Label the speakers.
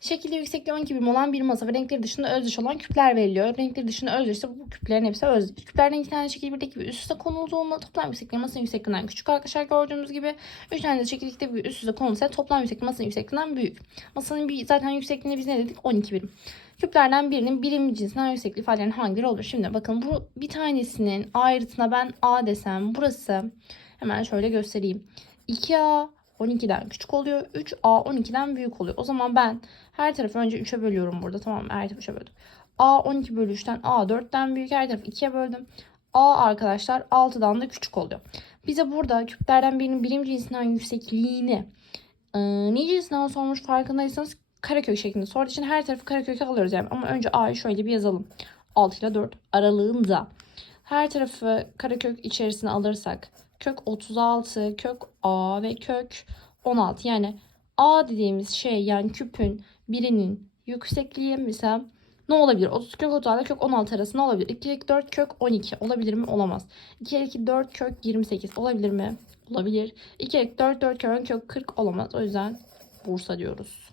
Speaker 1: Şekilde yüksekliği 12 birim olan bir masa ve renkleri dışında özdeş olan küpler veriliyor. Renkleri dışında özdeşse bu küplerin hepsi özdeş. Küplerden iki tane şekil birdeki gibi üst üste konulduğunda toplam yüksekliği masanın yüksekliğinden küçük arkadaşlar gördüğünüz gibi. Üç tane de şekillikte bir üst üste konulsa toplam yüksekliği masanın yüksekliğinden büyük. Masanın bir, zaten yüksekliğini biz ne dedik? 12 birim. Küplerden birinin birim cinsinden yüksekliği ifadelerinin hangileri olur? Şimdi bakın bu bir tanesinin ayrıtına ben A desem burası hemen şöyle göstereyim. 2A 12'den küçük oluyor. 3A 12'den büyük oluyor. O zaman ben her tarafı önce 3'e bölüyorum burada. Tamam mı? Her tarafı 3'e böldüm. A 12 bölü 3'ten A 4'ten büyük. Her tarafı 2'ye böldüm. A arkadaşlar 6'dan da küçük oluyor. Bize burada küplerden birinin birim cinsinden yüksekliğini e, ne cinsinden sormuş farkındaysanız karekök şeklinde sorduğu için her tarafı kareköke alıyoruz yani. Ama önce A'yı şöyle bir yazalım. 6 ile 4 aralığında. Her tarafı karekök içerisine alırsak kök 36, kök A ve kök 16. Yani A dediğimiz şey yani küpün birinin yüksekliği mesela ne olabilir? 30 kök 36 kök 16 arasında olabilir. 2 kök 4 kök 12 olabilir mi? Olamaz. 2 2 4 kök 28 olabilir mi? Olabilir. 2 kök 4 4 kök 10 kök 40 olamaz. O yüzden Bursa diyoruz.